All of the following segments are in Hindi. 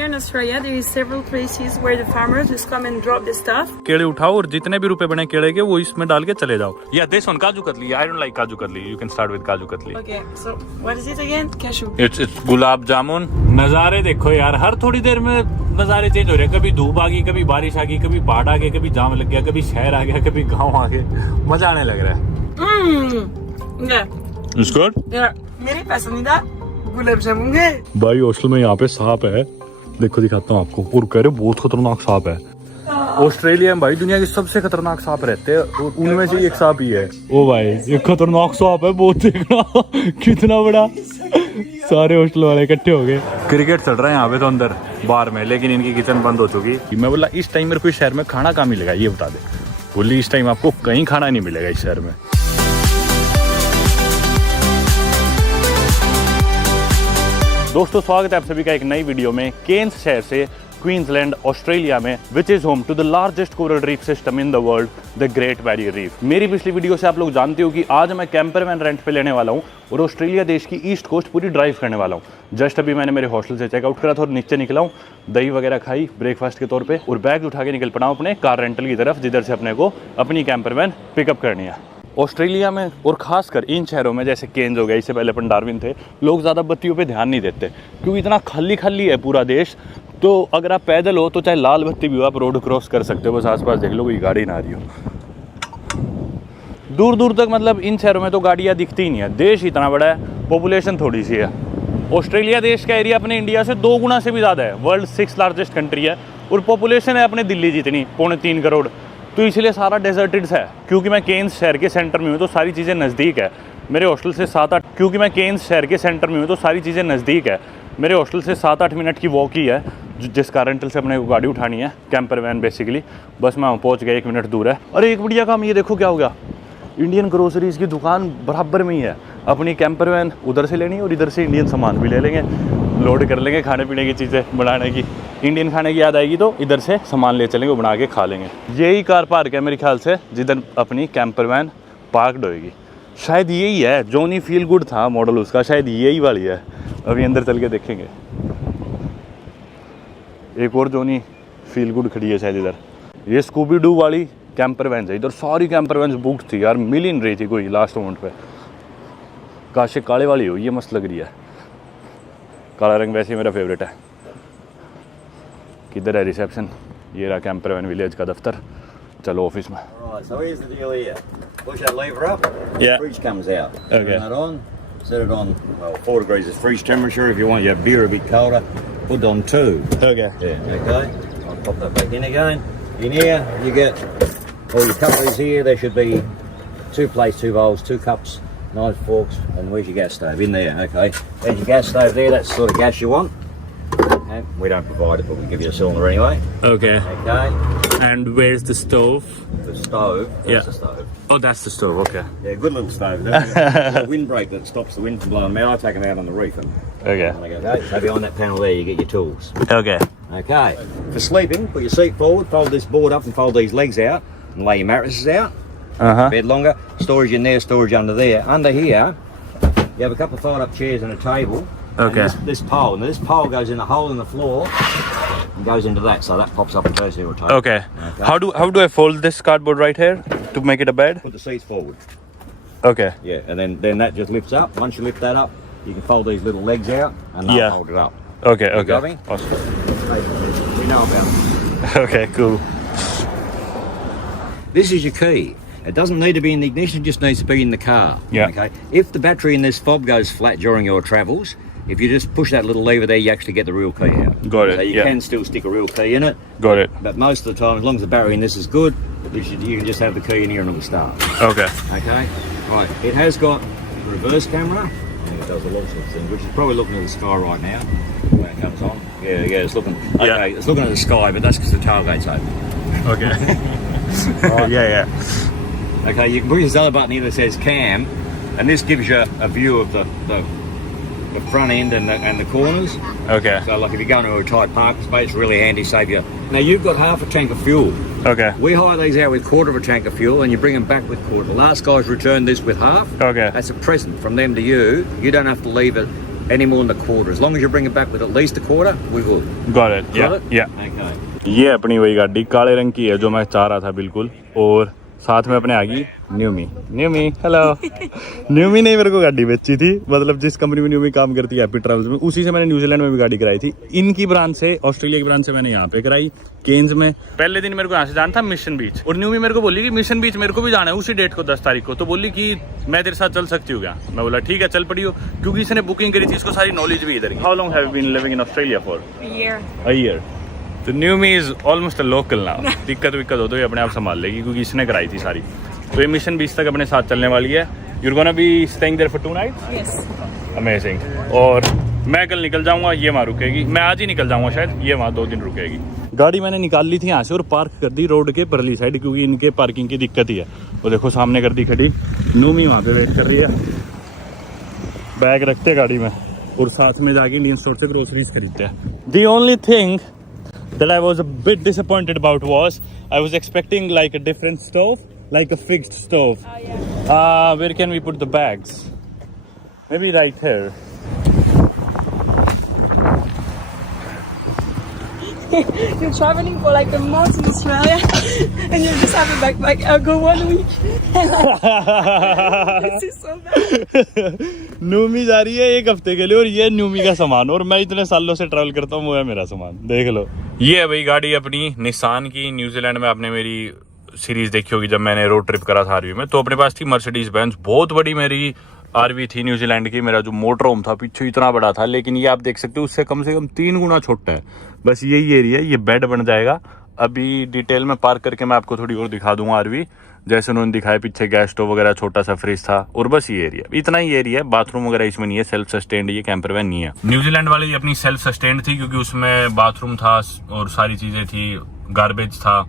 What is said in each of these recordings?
here in Australia, there is several places where the farmers just come and drop the stuff. केले उठाओ और जितने भी रुपए बने केले के वो इसमें डाल के चले जाओ. Yeah, this one kaju katli. I don't like kaju katli. You can start with काजू katli. Okay, so what is it again? Cashew. It's gulab jamun. नज़ारे देखो यार, हर थोड़ी देर में नज़ारे चेंज हो रहे हैं. कभी धूप आ गई, कभी बारिश आ गई, कभी बाढ़ आ गई, कभी जाम लग गया, कभी शहर आ गया, कभी गाँव आ गए. मजा आने लग रहा है. Yeah. It's good? Yeah. मेरी पसंदीदा गुलाब जामुन है. भाई हॉस्टल में यहाँ पे सांप है. देखो दिखाता हूँ आपको. और कह रहे बहुत खतरनाक सांप है. ऑस्ट्रेलिया में भाई दुनिया के सबसे खतरनाक सांप रहते हैं और उनमें से एक सांप ही है. ओ भाई ये खतरनाक सांप है. बहुत देखना कितना बड़ा. सारे हॉस्टल वाले इकट्ठे हो गए. क्रिकेट चल रहा है यहाँ पे तो अंदर बार में, लेकिन इनकी किचन बंद हो चुकी. मैं बोला इस टाइम मेरे को शहर में खाना कहाँ मिलेगा ये बता दे. बोली इस टाइम आपको कहीं खाना नहीं मिलेगा इस शहर में. दोस्तों स्वागत है आप सभी का एक नई वीडियो में. केन्स शहर से क्वींसलैंड ऑस्ट्रेलिया में which is home to the largest coral reef system in the world, the Great Barrier Reef. मेरी पिछली वीडियो से आप लोग जानते हो कि आज मैं कैंपर वैन रेंट पे लेने वाला हूँ और ऑस्ट्रेलिया देश की ईस्ट कोस्ट पूरी ड्राइव करने वाला हूँ. जस्ट अभी मैंने मेरे हॉस्टल से चेकआउट करा था और नीचे निकला हूँ. दही वगैरह खाई ब्रेकफास्ट के तौर पर और बैग उठा के निकल पड़ा हूँ अपने कार रेंटल की तरफ, जिधर से अपने को अपनी कैंपर वैन पिकअप करनी है. ऑस्ट्रेलिया में और ख़ासकर इन शहरों में जैसे केन्स हो गया, इससे पहले अपन डार्विन थे, लोग ज़्यादा बत्तियों पे ध्यान नहीं देते क्योंकि इतना खाली खाली है पूरा देश. तो अगर आप पैदल हो तो चाहे लाल बत्ती भी हो आप रोड क्रॉस कर सकते हो. बस आसपास देख लो कोई गाड़ी ना आ रही हो. दूर दूर तक मतलब इन शहरों में तो गाड़ियाँ दिखती ही नहीं है. देश इतना बड़ा है, पॉपुलेशन थोड़ी सी है. ऑस्ट्रेलिया देश का एरिया अपने इंडिया से 2 गुना से भी ज़्यादा है. वर्ल्ड 6th लार्जेस्ट कंट्री है और पॉपुलेशन है अपने दिल्ली जितनी, 3.25 करोड़. तो इसलिए सारा डेजर्टेड है. क्योंकि मैं केन्स शहर के सेंटर में हूँ तो सारी चीज़ें नज़दीक है. मेरे हॉस्टल से 7-8 क्योंकि मैं केन्स शहर के सेंटर में हूँ तो सारी चीज़ें नज़दीक है. मेरे हॉस्टल से 7-8 मिनट की वॉक ही है. जिस कार रेंटल से अपने को गाड़ी उठानी है, कैंपर वैन बेसिकली, बस मैं पहुँच गया, 1 मिनट दूर है. अरे एक बढ़िया काम ये देखो क्या हो गया, इंडियन ग्रोसरीज़ की दुकान बराबर में ही है. अपनी कैंपर वैन उधर से लेनी और इधर से इंडियन सामान भी ले लेंगे, लोड कर लेंगे खाने पीने की चीज़ें बनाने की. इंडियन खाने की याद आएगी तो इधर से सामान ले चलेंगे, वो बना के खा लेंगे. यही कार पार्क है मेरे ख्याल से जिधर अपनी कैंपर वैन पार्कड होएगी. शायद यही है. जॉनी फील गुड था मॉडल उसका, शायद यही वाली है. अभी अंदर चल के देखेंगे. एक और जॉनी फील गुड खड़ी है शायद इधर. ये स्कूबी डू वाली कैंपर वैन है. इधर सारी कैंपर वैन बुक थी यार, मिल ही नहीं रही थी कोई लास्ट मोमेंट पे. काश काले वाली हो, ये मस्त लग रही है. काला रंग वैसे ही मेरा फेवरेट है. किधर है रिसेप्शन? ये रहा कैंपर वैन विलेज का दफ्तर. चलो ऑफिस में. Right, so here's the deal here. Push that lever up. Yeah. The fridge comes out. Okay. Turn that on. Set it on, well, 4 degrees is fridge temperature. If you want your beer a bit colder, put it on 2. Okay. Yeah, okay. I'll pop that back in again. In here, you get all your cutleries here. There should be 2 plates, 2 bowls, 2 cups, knives, forks, and where's your gas stove? In there, okay. There's your gas stove there. That's the sort of gas you want. And we don't provide it, but we give you a cylinder anyway. Okay. Okay. And where's the stove? The stove. That's Yeah. the stove. Oh, that's the stove. Okay. Yeah, good little stove. There's a windbreak that stops the wind from blowing them out. I take them out on the reef and Okay. they go, okay. So behind that panel there, you get your tools. Okay. Okay. For sleeping, put your seat forward, fold this board up and fold these legs out and lay your mattresses out. Bed longer. Storage in there, storage under there. Under here, you have a couple of fold up chairs and a table. Okay. And this pole. Now this pole goes in a hole in the floor and goes into that, so that pops up and goes here a table. Okay. How do I fold this cardboard right here to make it a bed? Put the seats forward. Okay. Yeah, and then that just lifts up. Once you lift that up, you can fold these little legs out and they'll Yeah. hold it up. Okay. got Okay. me? Awesome. We know about it. Okay. Cool. This is your key. It doesn't need to be in the ignition, it just needs to be in the car. Yeah. Okay. If the battery in this fob goes flat during your travels, if you just push that little lever there, you actually get the real key out. Got it, So you yeah. can still stick a real key in it, Got it. but most of the time, as long as the battery in this is good, you can just have the key in here and it'll start. Okay. Okay. Right. It has got a reverse camera. And it does a lot of things, which is probably looking at the sky right now when it comes on. Yeah, it's looking. Okay, Yeah. it's looking at the sky, but that's because the tailgate's open. Okay. Yeah. Okay, you can push this other button here that says cam, and this gives you a view of the front end and the corners. Okay. So like if you're going to a tight parking space, it's really handy, save you. Now you've got half a tank of fuel. Okay. We hire these out with 1/4 of a tank of fuel and you bring them back with 1/4. The last guy's returned this with half. Okay. That's a present from them to you. You don't have to leave it any more than a quarter. As long as you bring it back with at least a quarter, we will. Got it. Got it? Yeah. Okay. ये अपनी वही गाड़ी काले रंग की है जो मैं चाह रहा था बिल्कुल, और साथ में अपने आ गई न्यूमी। न्यूमी हेलो। न्यूमी ने मेरे को गाड़ी बेची थी, मतलब जिस कंपनी में न्यूमी काम करती है हैप्पी ट्रैवल्स में, उसी से मैंने न्यूजीलैंड में भी गाड़ी कराई थी। इनकी ब्रांच से, ऑस्ट्रेलिया की ब्रांच से मैंने यहाँ पे कराई केन्स में। पहले दिन मेरे को यहाँ से जाना था मिशन बीच, और न्यूमी मेरे को बोली कि मिशन बीच मेरे को भी जाना है उसी डेट को 10 तारीख को। तो बोली कि मैं तेरे साथ चल सकती हूँ क्या? मैं बोला ठीक है चल पड़ी हो, क्योंकि इसने बुकिंग करी थी, इसको सारी नॉलेज भी इधर। How long have you been living in Australia for? A year. तो Numi is almost a local now. दिक्कत विक्कत हो तो ये अपने आप संभाल लेगी, क्योंकि इसने कराई थी सारी। तो ये मिशन बीच तक अपने साथ चलने वाली है। You're gonna be staying there for 2 nights? Yes. Amazing. और मैं कल निकल जाऊंगा, ये वहाँ रुकेगी। मैं आज ही निकल जाऊंगा शायद, ये वहाँ 2 दिन रुकेगी। गाड़ी मैंने निकाल ली थी यहाँ से और पार्क कर दी रोड के परली साइड, क्योंकि इनके पार्किंग की दिक्कत ही है। वो देखो सामने कर दी खड़ी। नूमी वहाँ पे वेट कर रही है, बैग रखते गाड़ी में और साथ में जाके इंडियन स्टोर से ग्रोसरीज खरीदते हैं। The only thing that I was a bit disappointed about was I was expecting like a different stove, like a fixed stove. Oh, yeah. Where can we put the bags? Maybe right here. You're traveling for like a month in Australia and you just have a backpack. I'll go 1 week. This is so bad. नूमी जा रही है 1 हफ्ते के लिए, और ये नूमी का सामान, और मैं इतने सालों से ट्रैवल करता हूँ, वो है मेरा सामान। देख लो, ये है भाई गाड़ी अपनी निसान की। न्यूजीलैंड में आपने मेरी सीरीज देखी होगी जब मैंने रोड ट्रिप करा था आरवी में, तो अपने पास थी मर्सिडीज बेंज। बहुत बड़ी मेरी आरवी थी न्यूजीलैंड की। मेरा जो मोटर होम था पीछे इतना बड़ा था, लेकिन ये आप देख सकते हो उससे कम से कम 3 गुना छोटा है। बस यही एरिया है, ये बेड बन जाएगा। अभी डिटेल में पार्क करके मैं आपको थोड़ी और दिखा दूंगा आरवी, जैसे उन्होंने दिखाया। पीछे गैस स्टोव वगैरह, छोटा सा फ्रिज था, और बस ये एरिया, इतना ही एरिया है। बाथरूम वगैरह इसमें नहीं है, सेल्फ सस्टेन्ड, ये कैंपर वैन नहीं है। न्यूजीलैंड वाली अपनी सेल्फ सस्टेन्ड थी, क्योंकि उसमें बाथरूम था और सारी चीजें थी, गार्बेज था।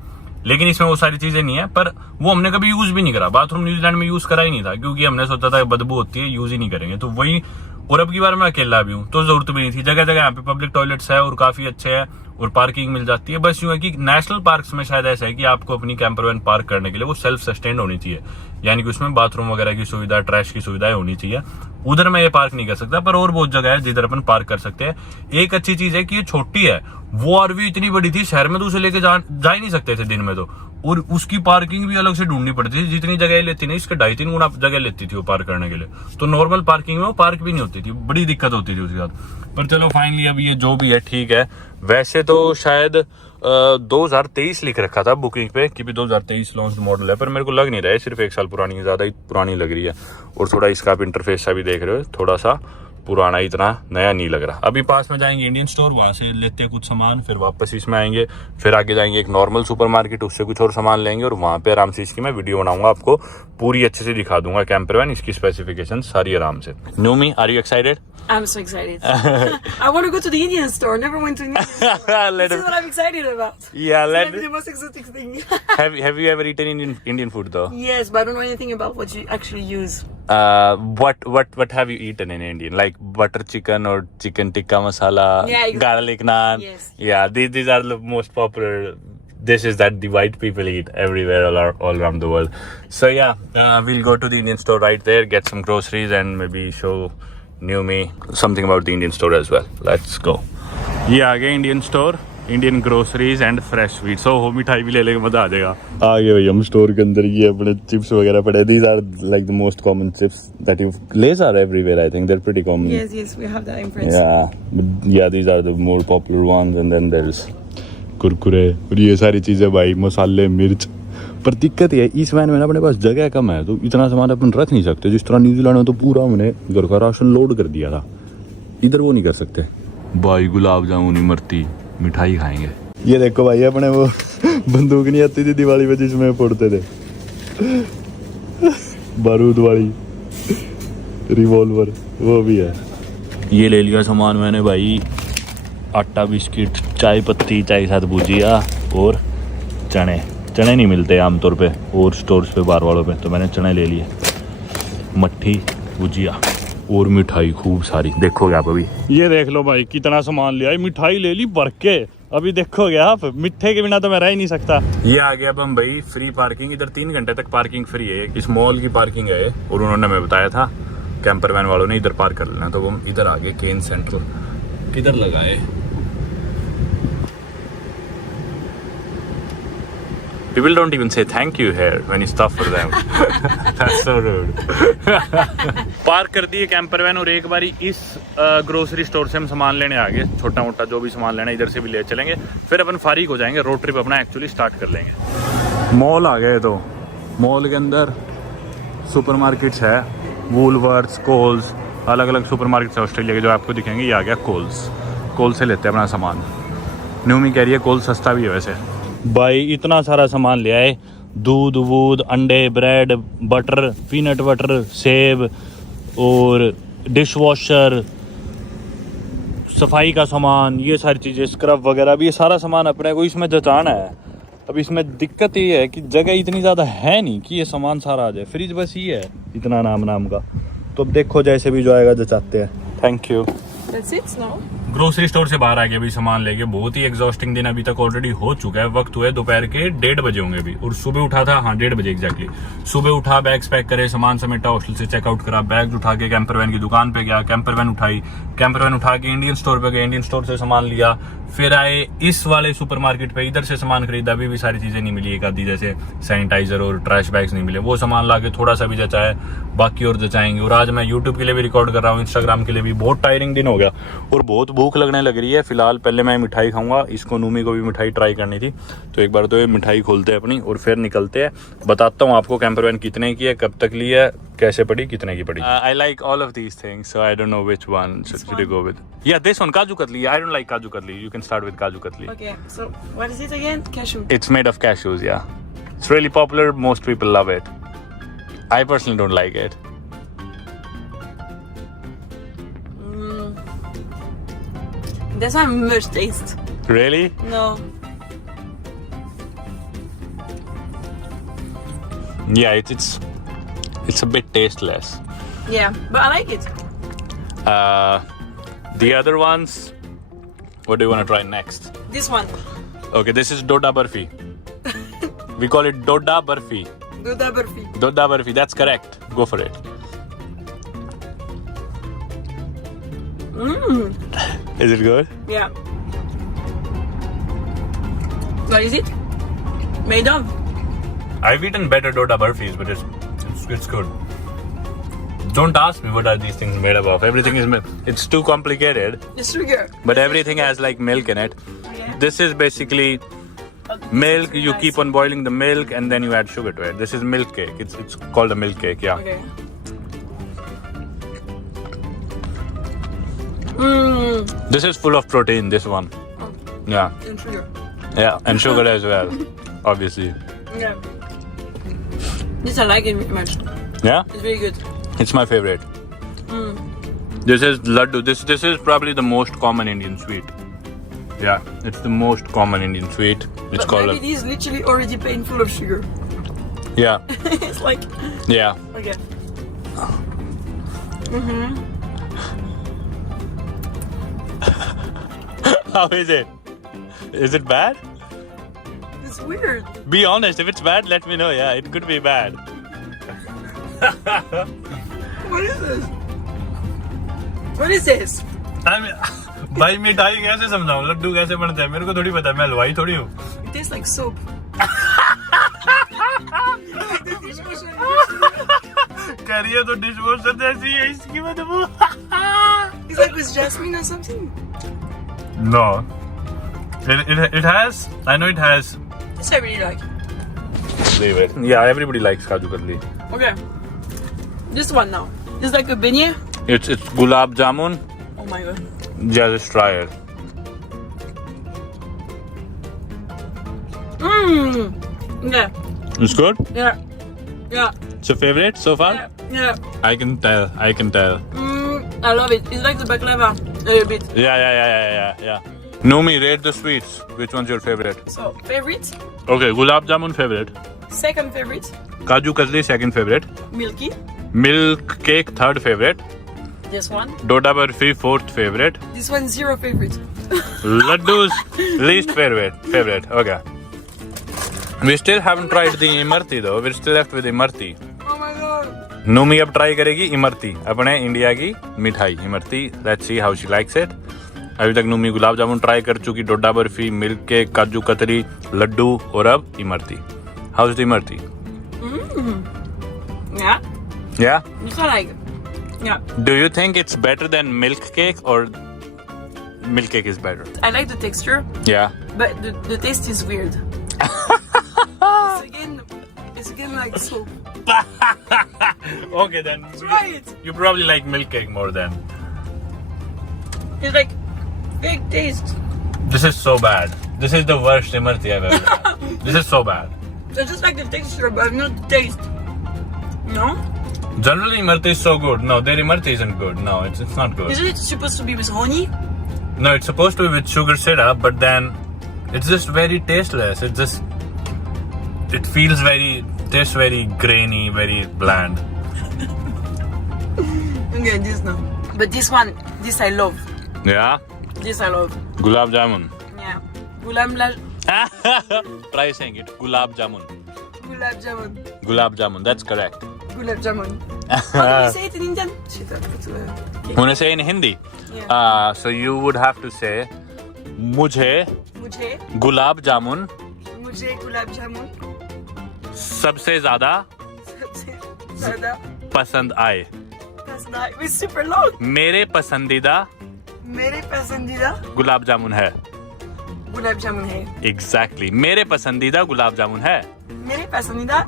लेकिन इसमें वो सारी चीजें नहीं है, पर वो हमने कभी यूज भी नहीं करा। बाथरूम न्यूजीलैंड में यूज करा ही नहीं था, क्योंकि हमने सोचा था बदबू होती है, यूज ही नहीं करेंगे। तो वही, और अब की बार मैं अकेला भी हूँ तो जरूरत भी नहीं थी। जगह जगह यहाँ पे पब्लिक टॉयलेट्स है और काफी अच्छे है, और पार्किंग मिल जाती है। बस यूं है कि नेशनल पार्क्स में शायद ऐसा है कि आपको अपनी कैंपर वैन पार्क करने के लिए वो सेल्फ सस्टेन्ड होनी चाहिए, यानी कि उसमें बाथरूम वगैरह की सुविधा, ट्रैश की सुविधाएं होनी चाहिए। उधर मैं ये पार्क नहीं कर सकता, पर और बहुत जगह है जिधर अपन पार्क कर सकते हैं। एक अच्छी चीज है कि ये छोटी है। वो आरवी इतनी बड़ी थी, शहर में तो उसे लेके जा ही नहीं सकते थे दिन में तो, और उसकी पार्किंग भी अलग से ढूंढनी पड़ती थी। जितनी जगह लेती नहीं, इसके 2.5-3 गुना जगह लेती थी वो पार्क करने के लिए। तो नॉर्मल पार्किंग में वो पार्क भी नहीं होती थी, बड़ी दिक्कत होती थी उसके साथ। पर चलो फाइनली अब ये जो भी है ठीक है। वैसे तो शायद 2023 लिख रखा था बुकिंग पे कि भी 2023 लॉन्च मॉडल है, पर मेरे को लग नहीं रहा है, सिर्फ 1 साल पुरानी है, ज्यादा ही पुरानी लग रही है। और थोड़ा इसका आप इंटरफेस सा भी देख रहे हो, थोड़ा सा पुराना, इतना नया नहीं लग रहा। अभी पास में जाएंगे इंडियन स्टोर, वहां से लेते हैं कुछ सामान, फिर वापस इसमें आएंगे, फिर आगे जाएंगे एक नॉर्मल सुपरमार्केट, उससे कुछ और सामान लेंगे, और वहां पे आराम से इसकी मैं वीडियो बनाऊंगा, आपको पूरी अच्छे से दिखा दूंगा कैंपर वैन, इसकी स्पेसिफिकेशन सारी आराम से। Numi, are you excited? I'm so excited. I want to go to the Indian store. Never went to the Indian store. This is what I'm excited about. Yeah, It's maybe the most exotic thing. have you ever eaten Indian food though? Yes, but I don't know anything about what you actually use. What have you eaten in Indian? Like butter chicken or chicken tikka masala, Yeah, exactly. garlic naan? Yes. Yeah, these are the most popular dishes that the white people eat everywhere all around the world. So yeah, we'll go to the Indian store right there, get some groceries, and maybe show Numi something about the Indian store as well. Let's go. ये आ गए Indian store, Indian groceries and fresh sweet. So हो मिठाई भी ले लेके मजा आ जाएगा। आ गए भाई हम स्टोर के अंदर। ये अपने चिप्स वगैरह पड़े। These are like the most common chips that you Lays are everywhere. I think they're pretty common. Yes, we have that in France. Yeah, these are the more popular ones, and then there's Kurkure और ये सारी चीजें भाई, मसाले, मिर्च। पर दिक्कत ये है इस वैन में ना अपने पास जगह कम है, तो इतना सामान अपन रख नहीं सकते। जिस तरह न्यूजीलैंड में तो पूरा हमने घर का राशन लोड कर दिया था, इधर वो नहीं कर सकते भाई। गुलाब जामुन, इमरती, मिठाई खाएंगे। ये देखो भाई, अपने वो बंदूक नहीं आती थी दिवाली पे जिसमें फोड़ते थे, बारूद वाली रिवॉल्वर, वो भी है। ये ले लिया सामान मैंने भाई, आटा, बिस्किट, चाय पत्ती, चाय साथ भुजिया और चने। चने नहीं मिलते आमतौर पे और स्टोर्स पे, बार वालों पे, तो मैंने चने ले लिए। मट्ठी, भुजिया और मिठाई खूब सारी। देखोगे आप अभी, ये देख लो भाई कितना सामान लिया। मिठाई ले ली भर के। अभी देखोगे आप, मिठे के बिना तो मैं रह ही नहीं सकता। ये आ गया अब हम भाई फ्री पार्किंग। इधर 3 घंटे तक पार्किंग फ्री है। इस मॉल की पार्किंग है और उन्होंने हमें बताया था कैंपर वैन वालों ने इधर पार कर लेना, तो वो हम इधर आ गए केन सेंट्रल। किधर लगाए? People don't even say thank you here when you stop for them. That's so rude. Park कर दिए कैंपर वैन और एक बारी इस ग्रोसरी स्टोर से हम सामान लेने आ गए। छोटा मोटा जो भी सामान लेना इधर से भी ले चलेंगे, फिर अपन फारिग हो जाएंगे, रोड ट्रिप अपना एक्चुअली स्टार्ट कर लेंगे। मॉल आ गए, तो मॉल के अंदर सुपरमार्केट्स है, वूलवर्थ्स, कोल्स, अलग अलग सुपरमार्केट्स है ऑस्ट्रेलिया के जो आपको दिखेंगे। ये आ गया कोल्स। कोल्स से लेते हैं अपना सामान। न्यूमी कह रही है कोल्स सस्ता भी है वैसे। भाई इतना सारा सामान ले आए, दूध वूध, अंडे, ब्रेड, बटर, पीनट बटर, सेब और डिश वॉशर, सफाई का सामान, ये सारी चीज़ें, स्क्रब वगैरह भी, ये सारा सामान अपने को इसमें जचाना है। अब इसमें दिक्कत ये है कि जगह इतनी ज़्यादा है नहीं कि ये सामान सारा आ जाए। फ्रिज बस ये है इतना नाम का, तो अब देखो जैसे भी जो आएगा जचाते हैं। Thank you. That's it now. Grocery store से बाहर आ गए अभी सामान लेके। बहुत ही एग्जॉस्टिंग दिन अभी तक ऑलरेडी हो चुका है। वक्त हुए दोपहर के 1:30 बजे होंगे अभी, और सुबह उठा था, हाँ 1:30 बजे एग्जैक्टली। सुबह उठा, बैग्स पैक करे, सामान समेटा, हॉस्टल से चेकआउट करा, बैग उठा के कैंपर वैन की दुकान पे गया, कैंपर वैन उठाई, कैंपर वैन उठा के इंडियन स्टोर पे गए, इंडियन स्टोर से सामान लिया, फिर आए इस वाले सुपरमार्केट पे, इधर से सामान खरीदा। अभी भी सारी चीजें नहीं मिली, एक आधी जैसे सैनिटाइजर और ट्रैश बैग्स नहीं मिले, वो सामान ला के थोड़ा सा भी जचाया, बाकी और जचाएंगे। और आज मैं यूट्यूब के लिए भी रिकॉर्ड कर रहा हूँ, इंस्टाग्राम के लिए भी। बहुत टायरिंग दिन हो गया और बहुत भूख लगने लग रही है। फिलहाल पहले मैं मिठाई खाऊंगा, इसको नूमी को भी मिठाई ट्राई करनी थी, तो एक बार तो ये मिठाई खोलते हैं अपनी और फिर निकलते हैं। बताता हूँ आपको कैंपर वैन कितने की है, कब तक ली है, कैसे पड़ी, कितने की पड़ी। I like all of these things, so I don't know which one should we go with. या this one, kaju katli. I don't like kaju katli, you can start with kaju katli. Okay, so what is it again? Cashew. It's made of cashews, yeah. It's really popular, most people love it. I personally don't like it. There's not much taste. Really? No. Yeah, it's a bit tasteless. Yeah, but I like it. The other ones, what do you want to try next? This one. Okay, this is Doda Barfi. We call it Doda Barfi. Doda Barfi. Doda Barfi, that's correct. Go for it. Is it good? Yeah. What is it? Made of? I've eaten better Doda Barfis, but it's good. Don't ask me what are these things made of. Everything is it's too complicated. It's sugar. But everything has like milk in it. Okay. This is basically milk. You keep on boiling the milk and then you add sugar to it. This is milk cake. It's called a milk cake. Yeah. Okay. This is full of protein. This one. Yeah. And sugar. Yeah, and sugar as well. Obviously. Yeah. This I like it very much. Yeah. It's very good. It's my favorite. This is laddu. This is probably the most common Indian sweet. Yeah, it's the most common Indian sweet. It's But called. it is literally already plain full of sugar. Yeah, It's like yeah. okay. How is it? Is it bad? It's weird. Be honest. If it's bad, let me know. Yeah, it could be bad. What is this? What is this? भाई मिठाई कैसे समझाऊं, लड्डू कैसे बनते हैं, मेरे को थोड़ी पता है, मैं हलवाई थोड़ी हूँ। It tastes like soap. कह रही है तो डिश वॉशर जैसी है इसकी बदबू। It's like with jasmine or something. No, it has. I know it has. This I really like. Leave it. Yeah, everybody likes kaju katli. Okay. This one now. It's like a beignet. It's gulab jamun. Oh my god. Yeah, just try it. Yeah. It's good. Yeah. Yeah. It's your favorite so far? Yeah. Yeah. I can tell. I love it. It's like the baklava a little bit. Yeah. Nomi, rate the sweets. Which one's your favorite? So, favorite. Okay, gulab jamun favorite. Second favorite. Kaju katli second favorite. Milky. Milk cake third favorite. This one. Doda barfi fourth favorite. This one zero favorite. Laddus least favorite. Okay. We still haven't tried the imarti though. We're still left with imarti. Oh my god. नूमी अब ट्राई करेगी इमरती, अपने इंडिया की मिठाई Imarti. Let's see how she likes it. अभी तक नूमी गुलाब जामुन ट्राई कर चुकी, डोडा बर्फी, मिल्क केक, काजू कतरी, लड्डू और अब Imarti. How is the Imarti? Yeah. Yeah? It's not like. Yeah. Do you think it's better than milk cake or milk cake is better? I like the texture, Yeah. but the taste is weird. It's again like soap. Okay then. Try it. You probably like milk cake more than. It's like fake taste. This is so bad. This is the worst imarti I've ever had. This is so bad. I just like the texture, but not the taste. No? Generally imarti is so good. No, their imarti isn't good. No, it's not good. Isn't it supposed to be with honey? No, it's supposed to be with sugar syrup, but then it's just very tasteless. It feels tastes very grainy, very bland. Okay, this no. But this one, this I love. Yeah? This I love. Gulab jamun. Yeah. Try saying it. Gulab jamun. Gulab jamun. Gulab jamun. That's correct. Gulab jamun. How do you say it in Indian? Shit, I forgot to, okay. Want to say in Hindi? Yeah. So you would have to say, मुझे मुझे गुलाब जामुन गुलाब जामुन सबसे ज्यादा सबसे ज्यादा पसंद आए। पसंद आए। It's super long. मेरे पसंदीदा गुलाब जामुन है। गुलाब जामुन है। Exactly. मेरे पसंदीदा गुलाब जामुन है। मेरे पसंदीदा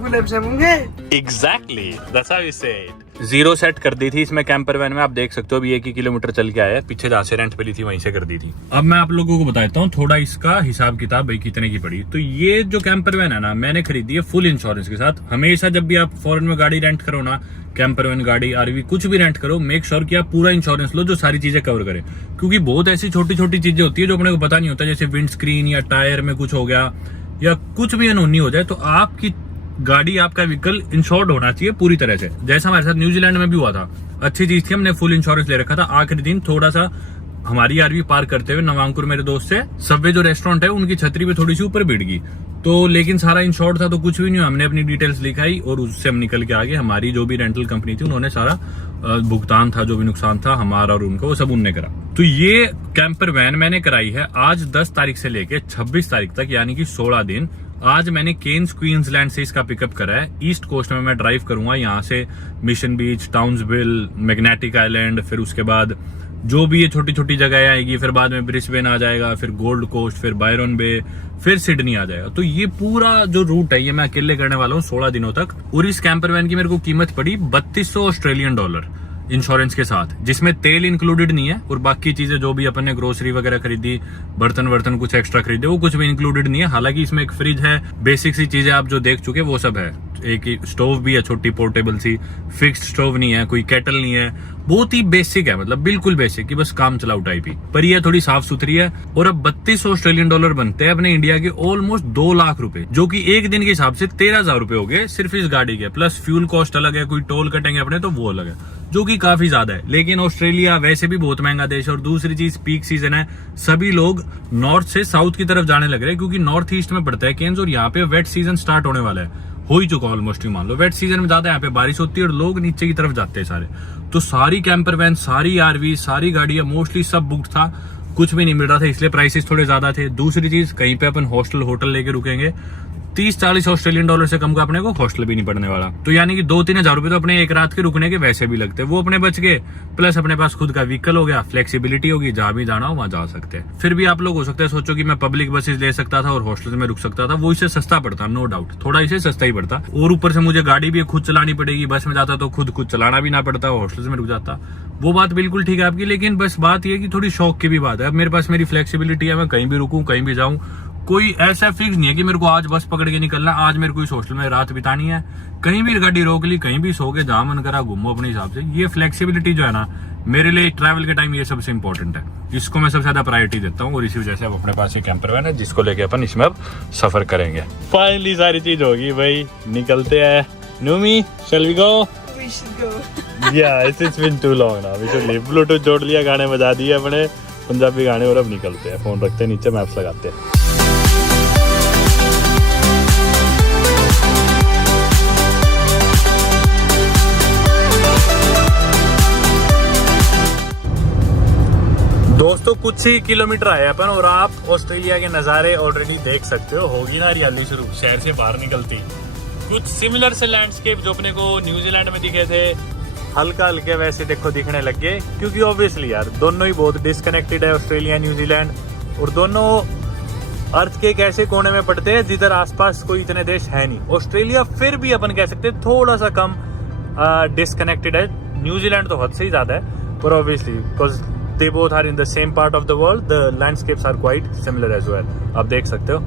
गुलाब जामुन है। Exactly. That's how you say it. 0 set कर दी थी इसमें कैंपर वैन में, आप देख सकते हो अभी 1 ही किलोमीटर चल के आया है। पीछे जहाँ से रेंट पे ली थी वहीं से कर दी थी। अब मैं आप लोगों को बताता हूँ थोड़ा इसका हिसाब किताब भाई कितने की पड़ी। तो ये जो कैंपर वैन है ना, मैंने खरीदी है फुल इंश्योरेंस के साथ। हमेशा जब भी आप फॉरेन में गाड़ी रेंट करो ना, कैंपर वैन, गाड़ी, आरवी, कुछ भी रेंट करो, मेक श्योर कि आप पूरा इंश्योरेंस लो जो सारी चीजें कवर करे। क्योंकि बहुत ऐसी छोटी छोटी चीजें होती है जो अपने को पता नहीं होता, जैसे विंड स्क्रीन या टायर में कुछ हो गया या कुछ भी अनहोनी हो जाए, तो आपकी गाड़ी, आपका व्हीकल इंश्योर्ड होना चाहिए पूरी तरह से। जैसा हमारे साथ न्यूजीलैंड में भी हुआ था, अच्छी चीज थी, हमने फुल इंश्योरेंस ले रखा था। आखिरी दिन थोड़ा सा हमारी आरवी पार करते हुए नवांकुर मेरे दोस्त से सबवे जो रेस्टोरेंट है उनकी छतरी पे थोड़ी सी ऊपर भिड़ गई, तो लेकिन सारा इंश्योर्ड था तो कुछ भी नहीं हुआ। हमने अपनी डिटेल्स लिखाई और उससे हम निकल के आगे। हमारी जो भी रेंटल कंपनी थी उन्होंने सारा भुगतान था, जो भी नुकसान था हमारा और उनका, वो सब उनने करा। तो ये कैंपर वैन मैंने कराई है आज 10 तारीख से लेके 26 तारीख तक, यानी कि 16 दिन। आज मैंने केन्स क्वींसलैंड से इसका पिकअप करा है। ईस्ट कोस्ट में मैं ड्राइव करूंगा, यहाँ से मिशन बीच, टाउन्सविल, मैग्नेटिक आइलैंड, फिर उसके बाद जो भी ये छोटी छोटी जगह आएगी, फिर बाद में ब्रिस्बेन आ जाएगा, फिर गोल्ड कोस्ट, फिर बायरन बे, फिर सिडनी आ जाएगा। तो ये पूरा जो रूट है ये मैं अकेले करने वाला हूँ 16 दिनों तक। और इस कैंपर वैन की मेरे को कीमत पड़ी $3200 इंश्योरेंस के साथ, जिसमें तेल इंक्लूडेड नहीं है और बाकी चीजें जो भी अपन ने ग्रोसरी वगैरह खरीदी, बर्तन कुछ एक्स्ट्रा खरीदे, वो कुछ भी इंक्लूडेड नहीं है। हालांकि इसमें एक फ्रिज है, बेसिक सी चीजें आप जो देख चुके वो सब है। एक स्टोव भी है छोटी पोर्टेबल सी, फिक्स्ड स्टोव नहीं है, कोई केटल नहीं है, बहुत ही बेसिक है, मतलब बिल्कुल बेसिक की बस काम चलाओ टाइप ही। पर ये थोड़ी साफ सुथरी है। और अब $3200 बनते हैं अपने इंडिया के ऑलमोस्ट 2 लाख रुपए, जो कि एक दिन के हिसाब से 13,000 रुपए हो गए सिर्फ इस गाड़ी के। प्लस फ्यूल कॉस्ट अलग है, कोई टोल कटेंगे अपने तो वो अलग है, जो कि काफी ज्यादा है। लेकिन ऑस्ट्रेलिया वैसे भी बहुत महंगा देश है। और दूसरी चीज पीक सीजन है, सभी लोग नॉर्थ से साउथ की तरफ जाने लग रहे हैं, क्योंकि नॉर्थ ईस्ट में पड़ता है केन्स और यहाँ पे वेट सीजन स्टार्ट होने वाला है, हो ही चुका ऑलमोस्ट। मान लो वेट सीजन में ज्यादा यहाँ पे बारिश होती है और लोग नीचे की तरफ जाते हैं सारे। तो सारी कैंपर वैन, सारी आरवी, सारी गाड़ियां मोस्टली सब बुक्ड था, कुछ भी नहीं मिल रहा था, इसलिए प्राइसेस थोड़े ज्यादा थे। दूसरी चीज, कहीं पे अपन हॉस्टल होटल लेके रुकेंगे, $30-40 से कम का अपने को हॉस्टल भी नहीं पड़ने वाला। तो यानी कि 2-3 हजार रुपए तो अपने एक रात के रुकने के वैसे भी लगते हैं, वो अपने बच गए। प्लस अपने पास खुद का व्हीकल हो गया, फ्लेक्सिबिलिटी होगी, जहां भी जाना हो वहां जा सकते हैं। फिर भी आप लोग हो सकते हैं सोचो कि मैं पब्लिक बसेस ले सकता था और हॉस्टल में रुक सकता था, वो इससे सस्ता पड़ता, नो डाउट, थोड़ा इसे सस्ता ही पड़ता। और ऊपर से मुझे गाड़ी भी खुद चलानी पड़ेगी, बस में जाता तो खुद चलाना भी ना पड़ता, हॉस्टल में रुक जाता। वो बात बिल्कुल ठीक है आपकी, लेकिन बस बात ये कि थोड़ी शौक की भी बात है। अब मेरे पास मेरी फ्लेक्सिबिलिटी है, मैं कहीं भी रुकूं, कहीं भी जाऊं, कोई ऐसा फिक्स नहीं है कि मेरे को आज बस पकड़ के निकलना, आज मेरे को इस हॉस्टल में रात बितानी है, कहीं भी गाड़ी रोक ली, कहीं भी सो के जहां मन करा घूमो अपने हिसाब से। ये फ्लेक्सिबिलिटी जो है ना, मेरे लिए ट्रैवल के टाइम ये सबसे इंपॉर्टेंट है, इसको मैं सबसे ज्यादा प्रायोरिटी देता हूँ। और इसी वजह से अब अपने पास ये कैंपर वैन है जिसको लेके अपन इसमें अब सफर करेंगे। फाइनली सारी चीज होगी भाई, निकलते हैं। नूमी, shall we go? We should go. Yeah, it's been too long now. We should leave. Bluetooth जोड़ लिया, गाने बजा दिए अपने पंजाबी गाने, और अब निकलते हैं। फोन रखते हैं नीचे, मैप्स लगाते हैं। दोस्तों कुछ ही किलोमीटर आए अपन और आप ऑस्ट्रेलिया के नज़ारे ऑलरेडी देख सकते हो। होगी ना हरियाली शुरू शहर से बाहर निकलती। कुछ सिमिलर से लैंडस्केप जो अपने को न्यूजीलैंड में दिखे थे हल्का हल्के वैसे देखो दिखने लग गए, क्योंकि ऑब्वियसली यार दोनों ही बहुत डिस्कनेक्टेड है ऑस्ट्रेलिया न्यूजीलैंड, और दोनों अर्थ के एक ऐसे कोने में पड़ते हैं जिधर आसपास कोई इतने देश है नहीं। ऑस्ट्रेलिया फिर भी अपन कह सकते हैं थोड़ा सा कम डिस्कनेक्टेड है, न्यूजीलैंड तो हद से ही ज्यादा है, पर obviously because they both are in the same part of the world the landscapes are quite similar as well. आप देख सकते हो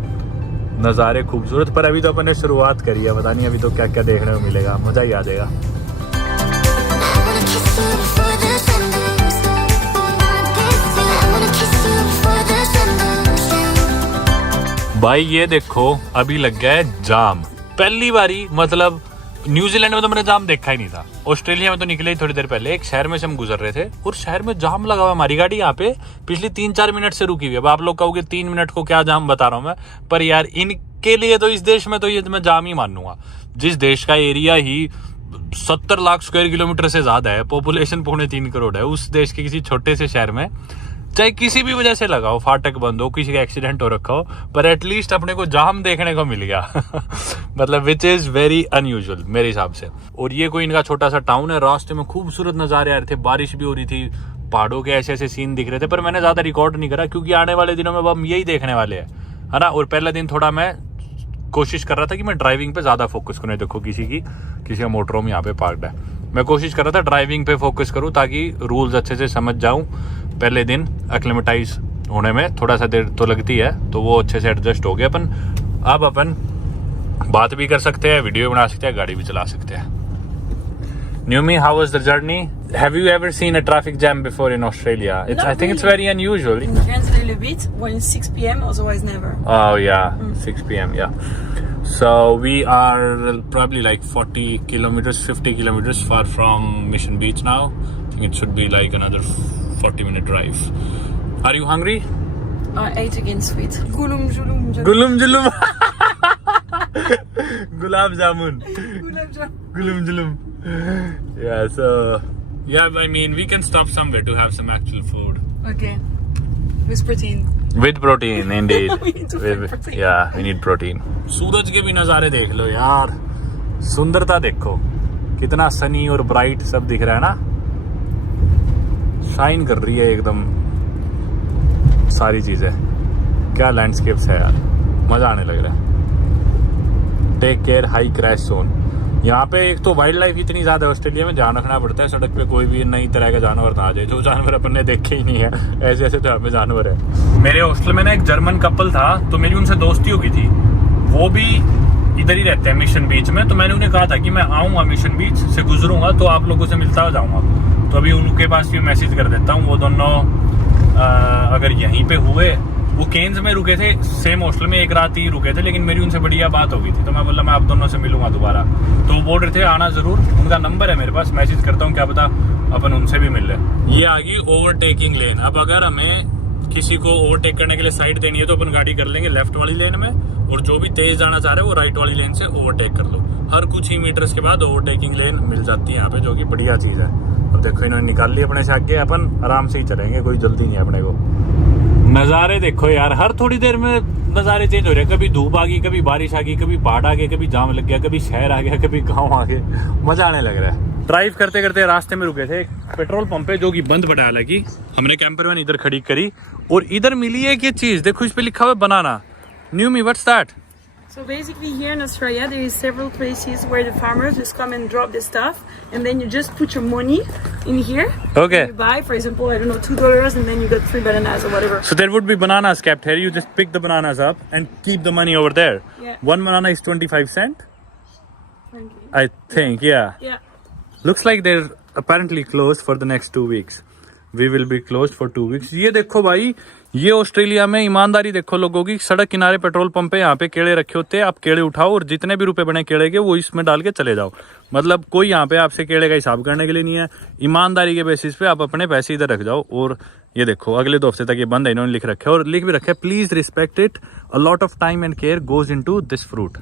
नज़ारे खूबसूरत, पर अभी तो अपन ने शुरुआत करी है, पता नहीं अभी तो क्या क्या देखने को मिलेगा, मजा ही आ जाएगा। भाई ये देखो अभी लग गया है जाम, पहली बारी, मतलब न्यूजीलैंड में तो मैंने जाम देखा ही नहीं था, ऑस्ट्रेलिया में तो निकले ही थोड़ी देर पहले। एक शहर में से हम गुजर रहे थे और शहर में जाम लगा हुआ, हमारी गाड़ी यहाँ पे पिछली 3-4 मिनट से रुकी हुई है। अब आप लोग कहोगे 3 मिनट को क्या जाम बता रहा हूँ मैं, पर यार इनके लिए तो इस देश में तो ये मैं जाम ही मानूंगा। जिस देश का एरिया ही 70 लाख स्क्वायर किलोमीटर से ज्यादा है, पॉपुलेशन 3.25 करोड़ है, उस देश के किसी छोटे से शहर में चाहे किसी भी वजह से लगा हो, फाटक बंद हो, किसी का एक्सीडेंट हो रखा हो, पर एटलीस्ट अपने को जाम देखने को मिल गया मतलब विच इज वेरी अनयूजुअल मेरे हिसाब से। और ये कोई इनका छोटा सा टाउन है, रास्ते में खूबसूरत नज़ारे आ रहे थे, बारिश भी हो रही थी, पहाड़ों के ऐसे ऐसे सीन दिख रहे थे, पर मैंने ज्यादा रिकॉर्ड नहीं करा क्योंकि आने वाले दिनों में हम यही देखने वाले हैं, है ना। और पहला दिन थोड़ा मैं कोशिश कर रहा था कि मैं ड्राइविंग पे ज्यादा फोकस करूँ। देखो किसी का मोटर होम यहाँ पे पार्क्ड है, मैं कोशिश कर रहा था ड्राइविंग पे फोकस करूँ ताकि रूल्स अच्छे से समझ जाऊँ। पहले दिन एक्लेमेटाइज होने में थोड़ा सा देर तो लगती है, तो वो अच्छे से एडजस्ट हो गया। अब अपन बात भी कर सकते हैं, वीडियो बना सकते हैं, गाड़ी भी चला सकते हैं। Numi, how was the journey? Have you ever seen a traffic jam before in Australia? I think it's very unusual. In France a little bit when it's 6 p.m. otherwise never. Oh yeah, 6 p.m. yeah. So we are probably like 40 kilometers, 50 kilometers far from Mission Beach now. I think it should be like another 40-minute drive. Are you hungry? I ate again sweet. Gulum julum. Gulum julum. Gulab jamun. Gulab jamun. Gulum julum. Yeah, so yeah, I mean we can stop somewhere to have some actual food. Okay. With protein. With protein, indeed. We need to find protein. Yeah, we need protein. सूरज के भी नज़ारे देख लो यार, सुंदरता देखो, कितना सनी और ब्राइट सब दिख रहा है ना, शाइन कर रही है एकदम सारी चीजें। क्या लैंडस्केप्स है यार, मजा आने लग रहा है। Take care high crash zone. यहाँ पे एक तो वाइल्ड लाइफ इतनी ज्यादा है ऑस्ट्रेलिया में, ध्यान रखना पड़ता है सड़क पे कोई भी नई तरह का जानवर ना आ जाए, जो जानवर अपन ने देखे ही नहीं है, ऐसे ऐसे तो यहाँ पे जानवर है। मेरे हॉस्टल में ना एक जर्मन कपल था, तो मेरी उनसे दोस्ती हो गई थी, वो भी इधर ही रहते हैं मिशन बीच में, तो मैंने उन्हें कहा था कि मैं आऊँगा मिशन बीच से गुजरूंगा तो आप लोगों से मिलता जाऊँगा। तो अभी उनके पास भी मैसेज कर देता हूँ, वो दोनों अगर यहीं पे हुए, वो केन्स में रुके थे, सेम हॉस्टल में एक रात ही रुके थे, लेकिन मेरी उनसे बढ़िया बात हो गई थी, तो मैं बोला मैं आप दोनों से मिलूंगा दोबारा। तो वो बोल रहे थे आना जरूर, उनका नंबर है मेरे पास, मैसेज करता हूँ, क्या पता अपन उनसे भी मिल रहे। ये आ गई ओवरटेकिंग लेन। अब अगर हमें किसी को ओवरटेक करने के लिए साइड देनी है तो अपन गाड़ी कर लेंगे लेफ्ट वाली लेन में, और जो भी तेज जाना चाह रहे है वो राइट वाली लेन से ओवरटेक कर लो। हर कुछ ही मीटर्स के बाद ओवरटेकिंग लेन मिल जाती है यहाँ पे, जो कि बढ़िया चीज़ है। अब देखो इन्होंने निकाल ली अपने से आगे, अपन आराम से ही चलेंगे, कोई जल्दी नहीं है अपने को। नज़ारे देखो यार, हर थोड़ी देर में नज़ारे चेंज हो रहे हैं, कभी धूप आ गई, कभी बारिश आ गई, कभी पहाड़ आ गए, कभी जाम लग गया, कभी शहर आ गया, कभी गाँव आ गए, मजा आने लग रहा है। ड्राइव करते करते रास्ते में रुके थे एक पेट्रोल पंप पे, जो कि बंद पड़ा, हालांकि हमने कैंपर वैन इधर खड़ी करी और इधर मिली है ये चीज़, देखो इस पे लिखा हुआ है banana. Numi, what's that? So basically here in Australia there is several places where the farmers just come and drop the stuff, and then you just put your money in here. Okay. You buy, for example, I don't know, $2, and then you get 3 bananas or whatever. So there would be bananas kept here. You just pick the bananas up and keep the money over there. Yeah. One banana is 25 cents. Okay. I think, yeah. Yeah. Looks like they're apparently closed for the next 2 weeks. We will be closed for 2 weeks. ये देखो भाई, ये ऑस्ट्रेलिया में ईमानदारी देखो लोगों की। सड़क किनारे पेट्रोल पंप पे यहाँ पे केले रखे होते हैं, आप केले उठाओ और जितने भी रुपए बने केले के वो इसमें डाल के चले जाओ। मतलब कोई यहाँ पे आपसे केले का हिसाब करने के लिए नहीं है, ईमानदारी के बेसिस पे आप अपने पैसे इधर रख जाओ। और ये देखो अगले 2 हफ्ते तक ये बंद है, इन्होंने लिख रखा है, और लिख भी रखा है please respect it, a lot of time and care goes into this fruit.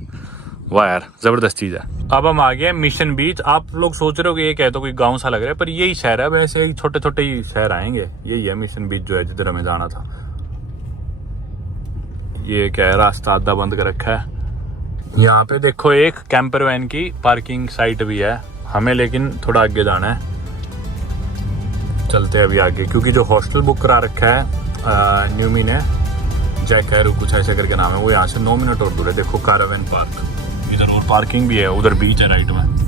वाह यार जबरदस्त चीज है। अब हम आ गए मिशन बीच। आप लोग सोच रहे हो कि ये क्या है, तो कोई गांव सा लग रहा है, पर यही शहर है। वैसे ही छोटे छोटे ही शहर आएंगे। यही है मिशन बीच जो है जिधर हमें जाना था। ये क्या है, रास्ता आधा बंद कर रखा है। यहाँ पे देखो एक कैंपर वैन की पार्किंग साइट भी है हमें, लेकिन थोड़ा आगे जाना है। चलते हैं अभी आगे, क्योंकि जो हॉस्टल बुक करा रखा है न्यूमी ने, जैकैरू कुछ ऐसे करके नाम है, वो यहाँ से 9 मिनट और दूर है। देखो कारावेन पार्क, इधर और पार्किंग भी है, उधर बीच है राइट में।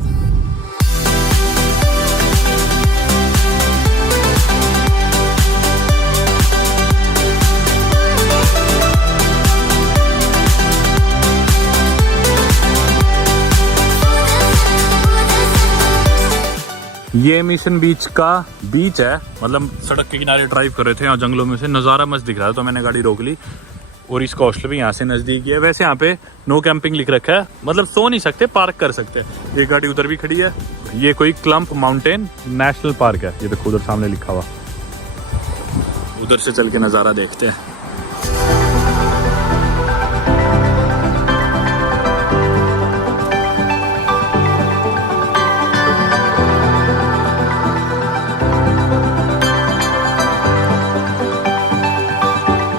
ये मिशन बीच का बीच है, मतलब सड़क के किनारे ड्राइव कर रहे थे, यहाँ जंगलों में से नज़ारा मस्त दिख रहा था, तो मैंने गाड़ी रोक ली। और इसका हॉस्टल भी यहाँ से नज़दीक ही है। वैसे यहाँ पे नो कैंपिंग लिख रखा है, मतलब सो नहीं सकते, पार्क कर सकते हैं। ये गाड़ी उधर भी खड़ी है। ये कोई क्लम्प माउंटेन नेशनल पार्क है, ये देखो उधर सामने लिखा हुआ। उधर से चल के नज़ारा देखते हैं।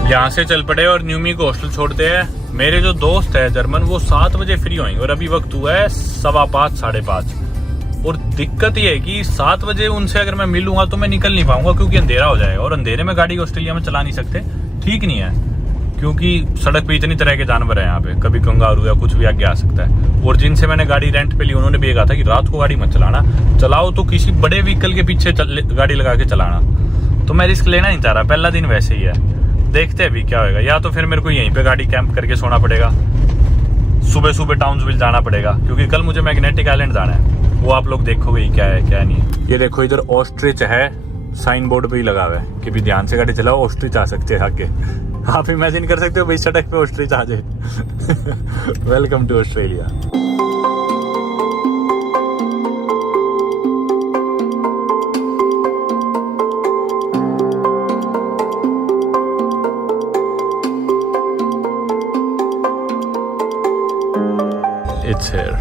यहाँ से चल पड़े और न्यूमी को हॉस्टल छोड़ते हैं। मेरे जो दोस्त है जर्मन, वो 7 बजे फ्री होंगे और अभी वक्त हुआ है 5:15 साढ़े 5। और दिक्कत ये है कि 7 बजे उनसे अगर मैं मिलूंगा तो मैं निकल नहीं पाऊंगा, क्योंकि अंधेरा हो जाएगा, और अंधेरे में गाड़ी ऑस्ट्रेलिया में चला नहीं सकते, ठीक नहीं है। क्योंकि सड़क पे इतनी तरह के जानवर है यहाँ पे, कभी कंगारू या कुछ भी आगे आ सकता है। और जिनसे मैंने गाड़ी रेंट पे ली, उन्होंने भी कहा था कि रात को गाड़ी मत चलाना, चलाओ तो किसी बड़े व्हीकल के पीछे गाड़ी लगा के चलाना। तो मैं रिस्क लेना नहीं चाह रहा, पहला दिन वैसे ही है, देखते हैं अभी क्या होगा। या तो फिर मेरे को यहीं पे गाड़ी कैंप करके सोना पड़ेगा, सुबह सुबह टाउन्सविल जाना पड़ेगा, क्योंकि कल मुझे मैग्नेटिक आइलैंड जाना है। वो आप लोग देखोगे ही क्या है क्या नहीं है। ये देखो इधर ऑस्ट्रिच है, साइन बोर्ड पे ही लगा हुआ है कि भी ध्यान से गाड़ी चलाओ, ऑस्ट्रिच आ सकते हैं आगे। आप इमेजिन कर सकते हो भाई सड़क पे ऑस्ट्रिच आ जाए। Welcome to Australia. It's here.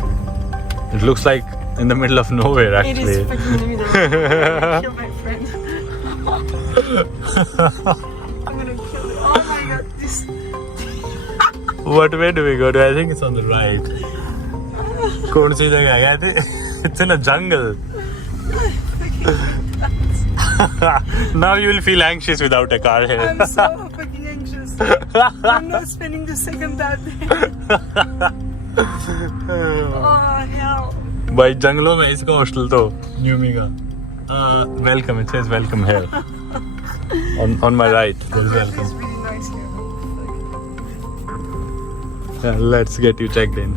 It looks like in the middle of nowhere, actually. It is freaking in the middle. Kill my friend. I'm gonna kill it. Oh my god, this. What way do we go to? I think it's on the right. कौन सी जगह गए थे? It's in a jungle. Now you will feel anxious without a car here. I'm so fucking anxious. I'm not spending the second that day. Oh hell. भाई जंगलों में इसका हॉस्टल तो न्यूमी का। Welcome, it says welcome here. On my right, there is welcome. It's really nice here. Yeah, let's get you checked in.